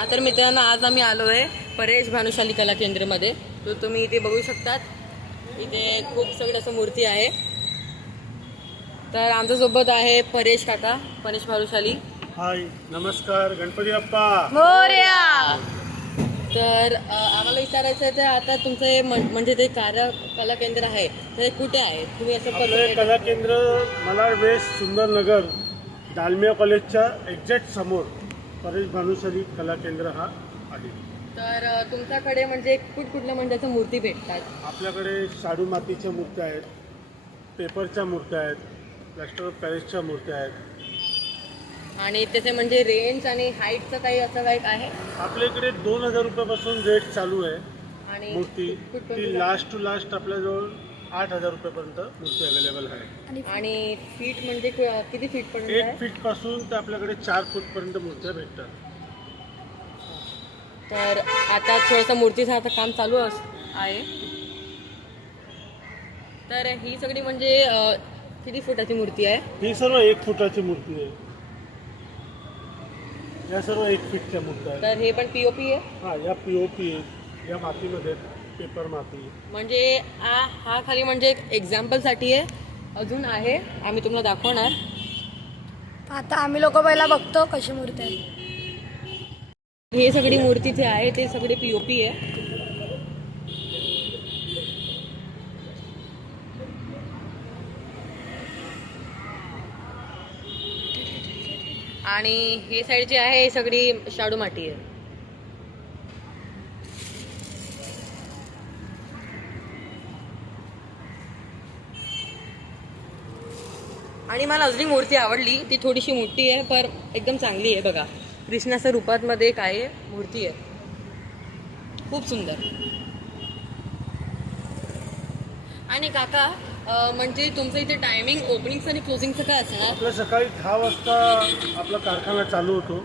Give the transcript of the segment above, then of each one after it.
हा तर मित्रांनो, आज आम्ही आलो आहे परेश भानुशाली कला केंद्रमध्ये. तो तुम्ही इथे बघू शकतात. इथे खूप सगळं असं मूर्ती आहे. तर आमच्यासोबत आहे परेश काका, परेश भानुशाली. हाय, नमस्कार, गणपती बाप्पा मोरया. तर आम्हाला विचारायचं आहे, तर आता तुमचं हे म्हणजे ते कला केंद्र आहे ते कुठे आहे? तुम्ही असं आपलं कला केंद्र मलाड वेस्ट सुंदरनगर दालमिया कॉलेजच्या एक्झॅक्ट समोर परेश भानुशाली कला केंद्र हा आहे. तर तुमच्याकडे म्हणजे कुठल्या म्हणजे मूर्ती भेटतात? आपल्याकडे शाडू मातीच्या मूर्त्या आहेत, पेपरच्या मूर्त्या आहेत, प्लॅस्टर ऑफ पॅरिसच्या मूर्त्या आहेत. आणि त्याचे म्हणजे रेंज आणि हाईटचं काही असं काही आहे? आपल्या इकडे 2000 रुपयापासून रेट चालू आहे. आणि मूर्ती कुठपर्यंत ती लास्ट टू लास्ट आपल्याजवळ 8000 रुपयापर्यंत मूर्ती अवेलेबल आहे. आणि फीट म्हणजे किती फीट पर्यंत 1 आहे? फीट पासून ते आपल्याकडे 4 फूटपर्यंत मूर्त्या भेटतात. तर आता थोडंसं मूर्तीचं आता काम चालू आहे. तर ही सगळी म्हणजे किती फुटाची मूर्ती आहे? ही सर्व 1 फुटाची मूर्ती आहे. या सर्व 1 फीटच्या मूर्त्या आहेत. तर हे पण पीओपी आहे? हा, या पीओपी आहेत, या मातीमध्ये पेपर माती. म्हणजे हा खाली म्हणजे एक एक्झाम्पलसाठी आहे. अजून आहे, आम्ही तुम्हाला दाखवणार. आता आम्ही लोक पहिला बघतो कशी मूर्ती आहे. हे सगळी मूर्ती जे आहे ते सगळे पीओपी आहे. आणि हे साईड जे आहे हे सगळी शाडू माती आहे. आणि मला अजून मूर्ती आवडली, ती थोडीशी मोठी आहे पण एकदम चांगली आहे. बघा, कृष्णाच्या रूपात मध्ये एक आहे मूर्ती आहे, खूप सुंदर. आणि काका म्हणजे तुमचं इथे टायमिंग ओपनिंगचं आणि क्लोजिंगचं काय असणार? आपलं सकाळी 10 वाजता आपला कारखाना चालू होतो,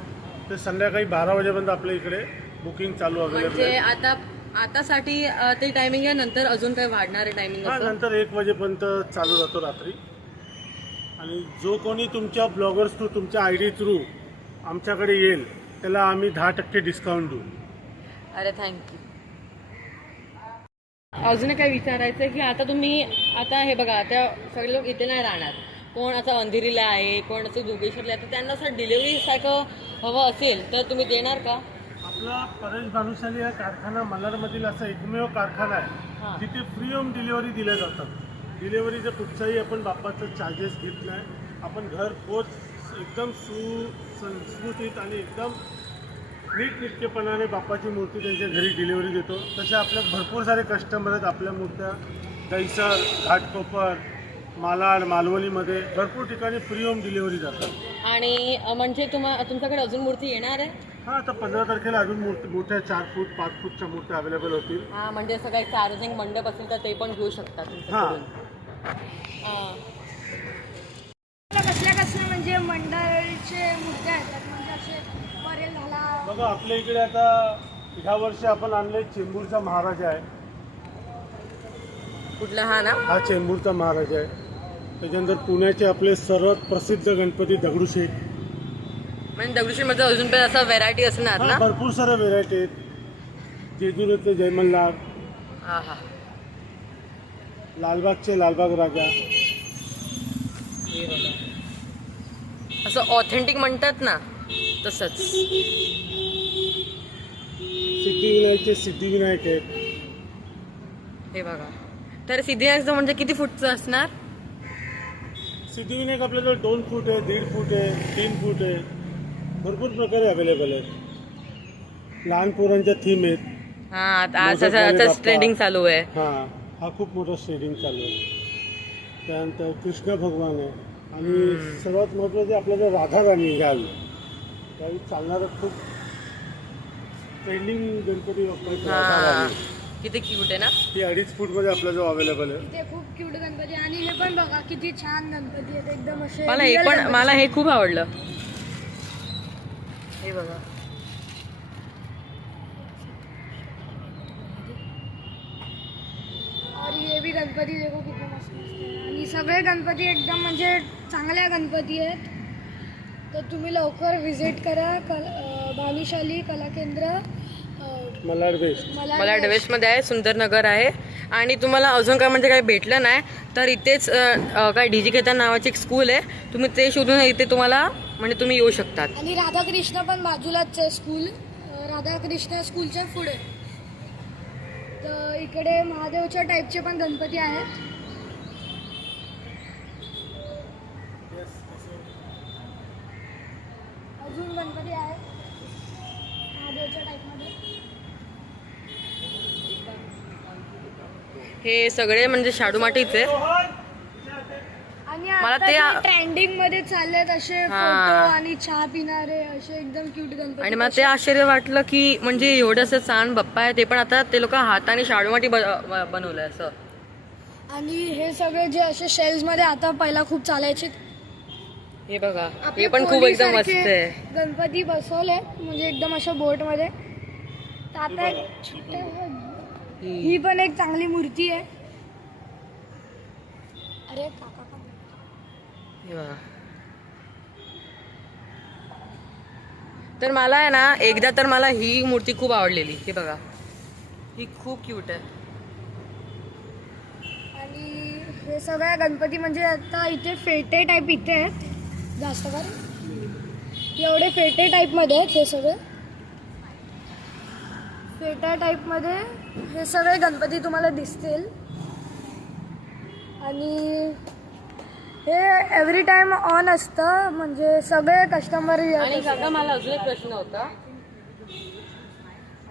ते संध्याकाळी 12 वाजेपर्यंत आपल्या इकडे बुकिंग चालू अवेलेबल म्हणजे आहे. आतासाठी ते टायमिंग आहे, नंतर अजून काय वाढणार आहे टायमिंग? हा, नंतर 1 वाजेपर्यंत चालू राहतो रात्री. आणि जो कोणी तुमच्या ब्लॉगर्स थ्रू, तुमच्या ID थ्रू आमच्याकडे येईल त्याला आम्ही 10% डिस्काउंट देऊ. अरे थँक्यू. अजून काय विचारायचं की आता तुम्ही आता हे बघा, आता सगळे लोक इथे नाही राहणार. कोण असं अंधेरीला आहे, कोण असं जोगेश्वरला आहे, तर त्यांना असं डिलिव्हरीसारखं हवं असेल तर तुम्ही देणार का? आपला परेश भानुशाली हा कारखाना मलाडमधील असा एकमेव कारखाना हां. आहे जिथे फ्री होम डिलिव्हरी दिल्या जातात. डिलिव्हरीचं कुठचाही आपण बाप्पाचं चार्जेस घेत नाही. आपण घर पोच एकदम सुसंस्कृतीत आणि एकदम नीटनेटकेपणाने बाप्पाची मूर्ती त्यांच्या घरी डिलिव्हरी देतो. तसे आपल्या भरपूर सारे कस्टमर आहेत. आपल्या मूर्त्या दहिसर, घाटकोपर, मालाड, मालवणीमध्ये भरपूर ठिकाणी फ्री होम डिलिव्हरी जातात. आणि म्हणजे तुमच्याकडे अजून मूर्ती येणार आहे? हां, आता 15 तारखेला अजून मोठ्या 4 फूट 5 फूटच्या मूर्त्या अवेलेबल होतील. हां, म्हणजे असं काही सार्वजनिक मंडप असेल तर ते पण घेऊ शकता तुमच्याकडून. कसल्या म्हणजे मंडळाचे मूर्त्या आहेत, म्हणजे असे परेल झाला. बघा, आपल्या इकडे आता ह्या वर्षी आपण आणले चेंबूरचा महाराजा आहे. कुठला? हा ना, हा चेंबूरचा महाराजा आहे. त्याच्यानंतर पुण्याचे आपले सर्वात प्रसिद्ध गणपती दगडूशेठ. म्हणजे दगडूशेठमध्ये अजून पण असं व्हेरायटी असणार हा, ना? भरपूर साऱ्या व्हेरायटी आहेत. जेजुरीचे जयमल्लाल, हा हा, लालबागचे लालबाग राजा. हे बघा, असं ऑथेंटिक म्हणतात ना, तसंच. सिद्धिविनायकचे सिद्धिविनायक आहेत. हे बघा, तर सिद्धिविनायकचं म्हणजे किती फूटचं असणार? सिद्धिविनायक आपल्याजवळ 2 फूट आहे, 1.5 फूट आहे, 3 फूट आहे. भरपूर प्रकारे अवेलेबल आहेत. लहान पोरांच्या थीम आहेत. हा, आताच ट्रेंडिंग चालू आहे. हा खूप मोठा शेडिंग चालू आहे. त्यानंतर कृष्ण भगवान आहे. आणि सर्वात महत्त्वाचे आपल्याला राधा राणी घ्याल त्यावेळी चालणारं खूप ट्रेंडिंग गणपती बाप्पा राधा राणी. किती क्यूट आहे ना. ती 2.5 फूटमध्ये आपल्याजवळ अवेलेबल आहे. इथे खूप क्यूट गणपती आहे. आणि हे पण बघा किती छान गणपती आहेत, एकदम असे. मला हे खूप आवडलं. हे बघा, और ये भी गणपती देखो किती मस्त आहे. आणि सगळे गणपती एकदम म्हणजे चांगल्या गणपती आहेत. तर तुम्ही लवकर व्हिजिट करा भानुशाली कला केंद्र मलाड वेस्ट. मला वेस्टमध्ये आहे, सुंदरनगर आहे. आणि तुम्हाला अजून काय म्हणजे काही भेटलं नाही तर इथेच काय डिजिकेतन नावाची एक स्कूल आहे, तुम्ही ते शोधून इथे तुम्हाला म्हणजे तुम्ही येऊ शकतात. आणि राधाकृष्ण पण बाजूलाच आहे स्कूल, राधाकृष्ण स्कूलच्या पुढे. तर इकडे महादेवच्या टाईपचे पण गणपती आहेत. अजून गणपती आहेत महादेवच्या टाईपमध्ये. हे सगळे म्हणजे शाडू मातीचे आणि मला ते ट्रेंडिंग मध्ये चाललेत असे फोटो आणि चहा पिणारे असे एकदम क्यूट गणपती. आणि मला ते आश्चर्य वाटलं की म्हणजे एवढं असं छान बाप्पा आहे, ते पण आता ते लोक हाताने शाडू माती बनवलंय असं. आणि हे सगळे जे असे शेल्स मध्ये आता पहिला खूप चालायचे, हे बघा आपले हे पण खूप एकदम मस्त पोळीसारखे आहे. गणपती बसवले म्हणजे एकदम अशा बोट मध्ये. तर आता एक ही पण एक चांगली मूर्ती आहे. अरे काका हे बघा. तर मला आहे ना एकदा तर मला ही मूर्ती खूप आवडलेली. हे बघा ही खूप क्यूट आहे. आणि हे सगळ्या गणपती म्हणजे आता इथे फेटे टाईप इथे आहेत जास्त करून. एवढे फेटे टाईप मध्ये आहेत हे सगळे. फेटा टाईप मध्ये हे सगळे गणपती तुम्हाला दिसतील. आणि हे एव्हरी टाइम ऑन असतं म्हणजे सगळे कस्टमर. आणि काका मला अजून एक प्रश्न होता.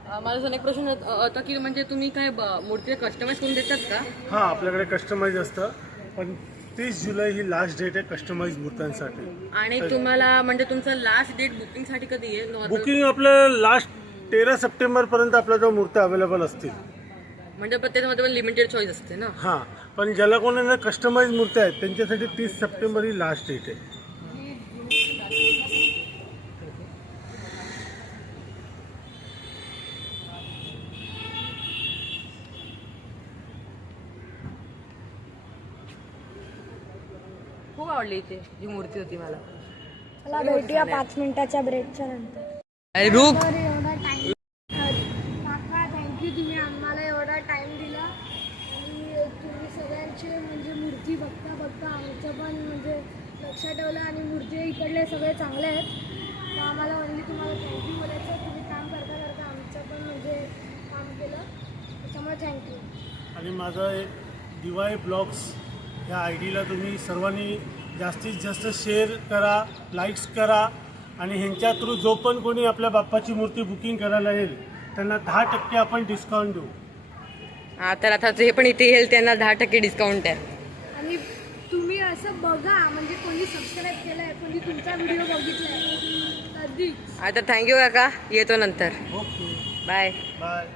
मला अजून एक प्रश्न होता की म्हणजे तुम्ही काय मूर्ती कस्टमाइज करून देतात का? हां, आपल्याकडे कस्टमाइज असतं, पण 30 जुलै ही लास्ट डेट आहे कस्टमाइज मूर्त्यांसाठी. आणि तुम्हाला म्हणजे तुमचं लास्ट डेट बुकिंग साठी कधी आहे? बुकिंग आपलं लास्ट 13 सप्टेंबर पर्यंत आपल्याजवळ मूर्त्या अवेलेबल असतील. म्हणजे त्याच्यामध्ये पण लिमिटेड चॉईस असते ना? हां, पण ज्याला कोणाला कस्टमाइज मूर्त्या आहेत त्यांच्यासाठी 30 सप्टेंबर ही लास्ट डेट आहे. खूप आवडली इथे जी मूर्ती होती मला. चला भेटूया 5 मिनिटाच्या ब्रेकच्या नंतर. अरे रुक. तर एवढा टाइम काका थँक्यू, तुम्ही आम्हाला एवढा टाइम दिला. आणि तुम्ही सगळ्यांचे म्हणजे मूर्ती बघता बघता आमचं पण म्हणजे लक्षात ठेवलं. आणि मूर्ती इकडले सगळे चांगले आहेत. तर आम्हाला ओनली तुम्हाला थँक्यू बोलायचं. तुम्ही काम करता करता आमचं पण म्हणजे काम केलं, त्याच्यामुळे थँक्यू. आणि माझं एक दिवाळी ब्लॉग्स ह्या आय डीला तुम्ही सर्वांनी जास्तीत जास्त शेअर करा, लाईक्स करा. आणि ह्यांच्या थ्रू जो पण कोणी आपल्या बाप्पाची मूर्ती बुकिंग करायला येईल त्यांना 10% आपण डिस्काउंट देऊ. हा, तर आता जे पण इथे येईल त्यांना 10% डिस्काउंट आहे. आणि तुम्ही असं बघा म्हणजे कोणी सबस्क्राईब केलं आहे, कोणी तुमचा व्हिडिओ बघितला आहे कधीच. आता थँक्यू काका, येतो नंतर. Okay, bye. बाय.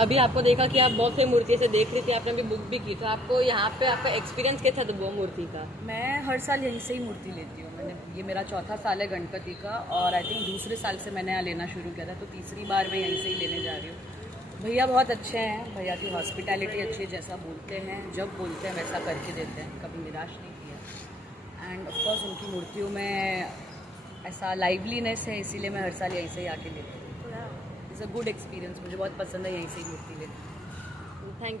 अभी आपको देखा कि आप बहुत से मूर्ति से देख रही थी, आपने अभी बुक भी की, तो आपको यहाँ पे आपका एक्सपीरियंस कैसा था वो मूर्ति का? मैं हर साल यहीं से ही मूर्ति लेती हूँ. मैंने ये मेरा चौथा साल है गणपति का, और आई थिंक दूसरे साल से मैंने यहाँ लेना शुरू किया था, तो तीसरी बार मैं यहीं से ही लेने जा रही हूँ. भैया बहुत अच्छे हैं, भैया की हॉस्पिटैलिटी अच्छी है, जैसा बोलते हैं जब बोलते हैं वैसा करके देते हैं, कभी निराश नहीं किया. एंड ऑफकोर्स उनकी मूर्तियों में ऐसा लाइवलीनेस है, इसीलिए मैं हर साल यहीं से ही आके लेती हूँ. इट्स अ गुड एक्सपीरियंस, मुझे बहुत पसंद है यहीं से ही मूर्ति लेती हूँ. Thank you.